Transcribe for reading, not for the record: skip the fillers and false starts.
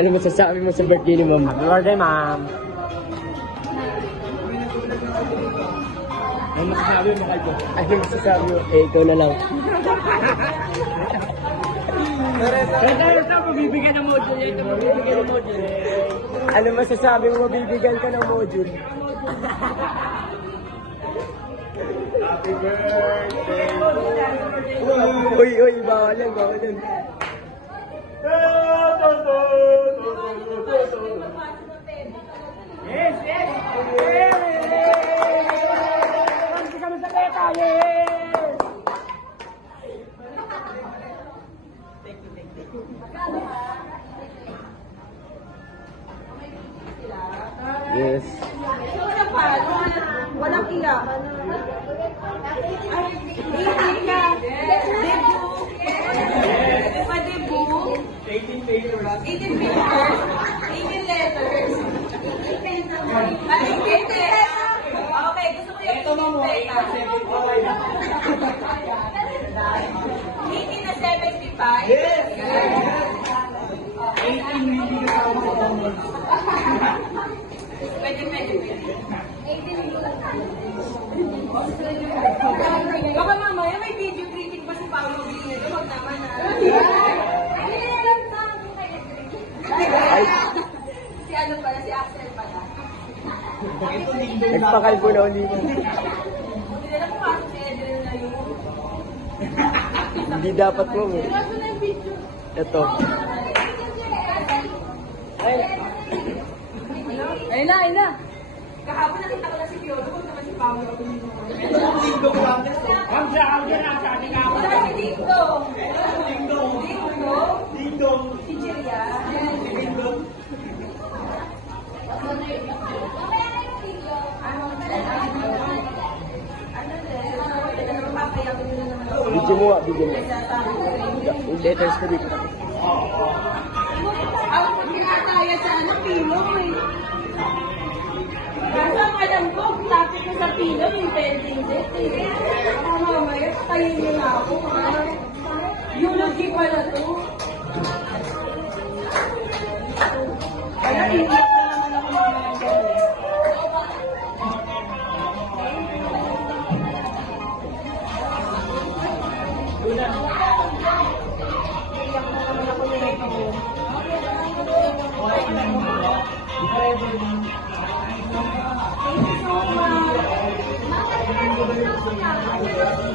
Ano masasabi mo sa birthday ni Ma'am? Happy birthday, ma'am. Ano masasabi mo kay ko? Ano masasabi mo? Eh, ikaw na lang. Ito, mabibigyan ng module. Ito, mabibigyan ng module. Ano masasabi mo? Mabibigyan ka ng module. Happy birthday. Uy, bawal yan. Yes! Hindi kami sa teta! Yes. Walang iyak. Ay, hindi ka. Debu. Di ba debu? 18 papers. 18 letters. 18 letters. Okay, gusto ko yung 18 letters. 18 na 75? Yes! 18 hindi kasama ko. Pwede. Baka mamaya may video greeting pa si Paolo Bilino. Huwag naman Si ano pala, si Axel pala. Nagpakalbo na ulit. Hindi na pumasok si Edel na yun. Hindi dapat mo eh. Ito. Ayun na. Kahapon nakita ko na si Piolo, huwag naman si Paolo Bilino. Ang sa ating ako. Ito si Dingdong. Dingdong? Si Jirian. Video mo. Yung letters ko dito. Ako pag pinataya sa pilong eh. Kaso ang alam ko, lapit ko sa pilong yung pending date eh. Mamaya, patayin niyo na ako. Eulogy pala to. Kaya hindi na naman ako mamaya gawin. Iyak na naman ako nito. Thank you so much.